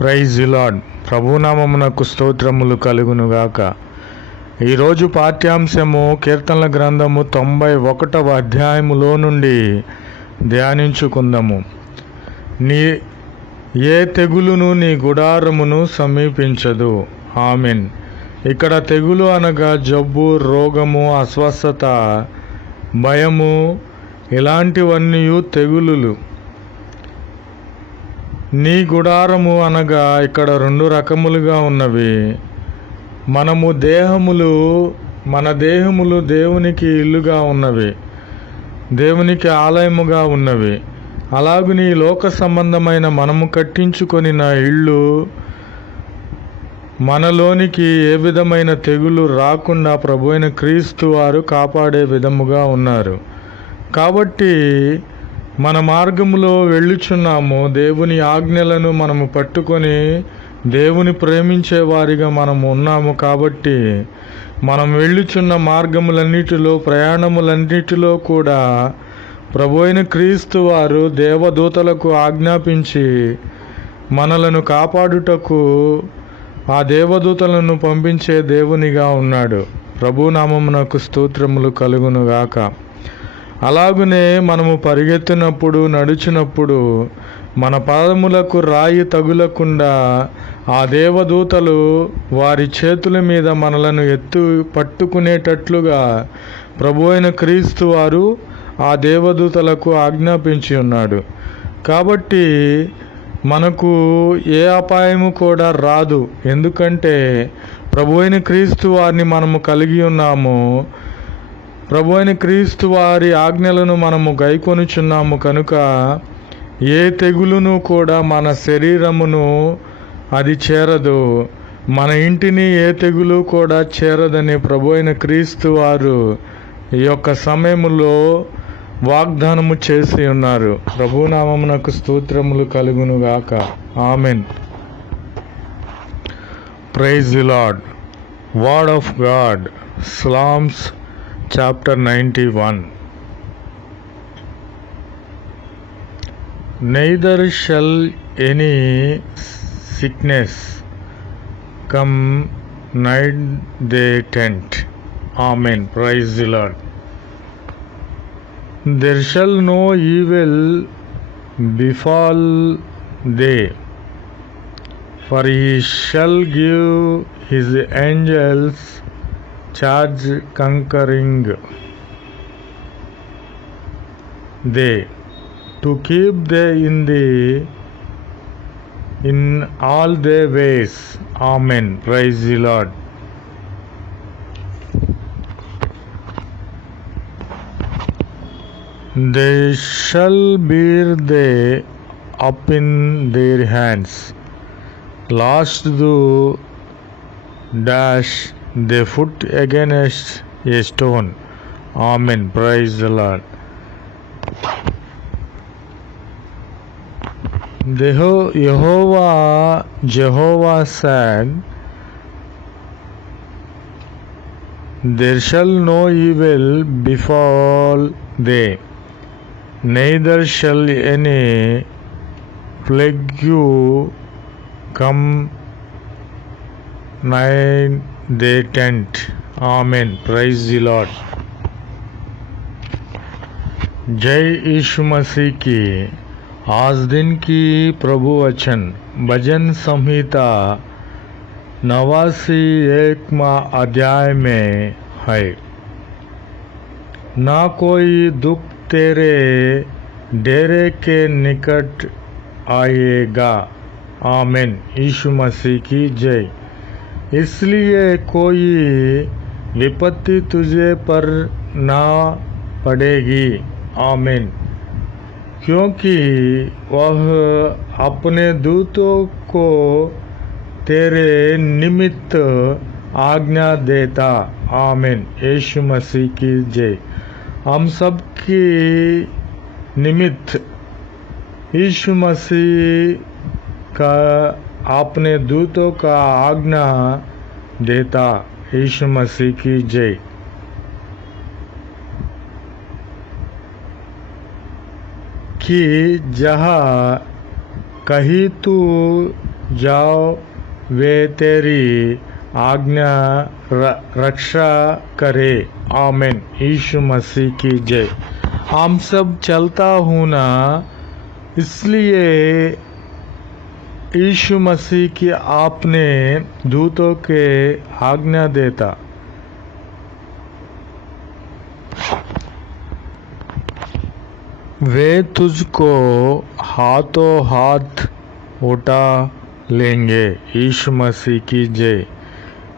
Praise the lord. ప్రభునామమునకు స్తోత్రములు కలుగునుగాక. ఈరోజు పాఠ్యాంశము కీర్తనల గ్రంథము 91వ అధ్యాయములో నుండి ధ్యానించుకుందాము. ఏ తెగులును నీ గుడారమును సమీపించదు. ఆమెన్. ఇక్కడ తెగులు అనగా జబ్బు, రోగము, అస్వస్థత, భయము, ఇలాంటివన్నీ తెగులులు. నీ గుడారము అనగా ఇక్కడ రెండు రకములుగా ఉన్నవి. మన దేహములు దేవునికి ఇల్లుగా ఉన్నవి, దేవునికి ఆలయముగా ఉన్నవి. అలాగుని లోక సంబంధమైన మనము కట్టించుకొని నా ఇల్లు మనలోనికి ఏ విధమైన తెగులు రాకుండా ప్రభువైన క్రీస్తు వారు కాపాడే విధముగా ఉన్నారు. కాబట్టి మన మార్గములో వెళ్ళుచున్నాము. దేవుని ఆజ్ఞలను మనము పట్టుకొని దేవుని ప్రేమించే వారిగా మనము ఉన్నాము. కాబట్టి మనం వెళ్ళుచున్న మార్గములన్నిటిలో, ప్రయాణములన్నిటిలో కూడా ప్రభువైన క్రీస్తు వారు దేవదూతలకు ఆజ్ఞాపించి మనలను కాపాడుటకు ఆ దేవదూతలను పంపించే దేవునిగా ఉన్నాడు. ప్రభునామమునకు స్తోత్రములు కలుగునుగాక. అలాగునే మనము పరిగెత్తినప్పుడు, నడిచినప్పుడు మన పాదములకు రాయి తగులకుండా ఆ దేవదూతలు వారి చేతుల మీద మనలను పట్టుకునేటట్లుగా ప్రభువైన క్రీస్తు వారు ఆ దేవదూతలకు ఆజ్ఞాపించి ఉన్నాడు. కాబట్టి మనకు ఏ అపాయము కూడా రాదు. ఎందుకంటే ప్రభువైన క్రీస్తు వారిని మనము కలిగి ఉన్నాము. ప్రభువైన క్రీస్తు వారి ఆజ్ఞలను మనము గైకొనుచున్నాము కనుక ఏ తెగులును కూడా మన శరీరమును అది చేరదు, మన ఇంటిని ఏ తెగులు కూడా చేరదని ప్రభువైన క్రీస్తు వారు ఈ యొక్క సమయములో వాగ్దానము చేసి ఉన్నారు. ప్రభునామమునకు స్తోత్రములు కలుగునుగాక. Amen. Praise the Lord. Word of God. Psalms chapter 91. Neither shall any sickness come nigh their tent. Amen. Praise the Lord. There shall no evil befall thee, for he shall give his angels charge conquering thee, to keep thee in all their ways. Amen. Praise the Lord. They shall bear thee up in their hands, lest thou dash their foot against a stone. Amen. Praise the Lord. Jehovah said, there shall no evil befall thee, neither shall any plague come nigh their tent. Amen. Praise the Lord. जय यीशु मसीह की। आज दिन की प्रभु वचन भजन संहिता 89वां अध्याय में है। ना कोई दुख तेरे डेरे के निकट आएगा। आमीन। यीशु मसीह की जय। इसलिए कोई विपत्ति तुझे पर ना पड़ेगी। आमीन। क्योंकि वह अपने दूतों को तेरे निमित्त आज्ञा देता। आमीन। यीशु मसीह की जय। हम सब की निमित्त यीशु मसीह का अपने दूतों का आज्ञा देता। यीशु मसीह की जय। कि जहाँ कहीं तू जाओ, वे तेरी आज्ञा रक्षा करे। आमीन। यीशु मसीह की जय। हम सब चलता हूँ ना, इसलिए यीशु मसीह की आपने दूतों के आज्ञा देता, वे तुझको हाथों हाथ उठा लेंगे। यीशु मसीह की जय।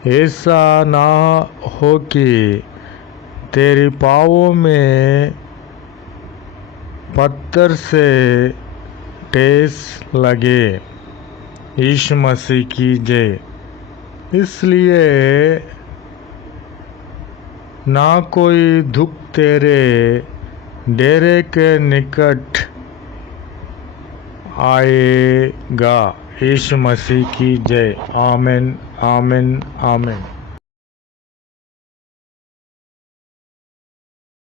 ऐसा ना हो कि तेरे पाँवों में पत्थर से ठेस लगे। यीशु मसीह की जय। इसलिए ना कोई दुख तेरे डेरे के निकट आएगा। यीशु मसीह की जय। आमीन, आमीन, आमीन।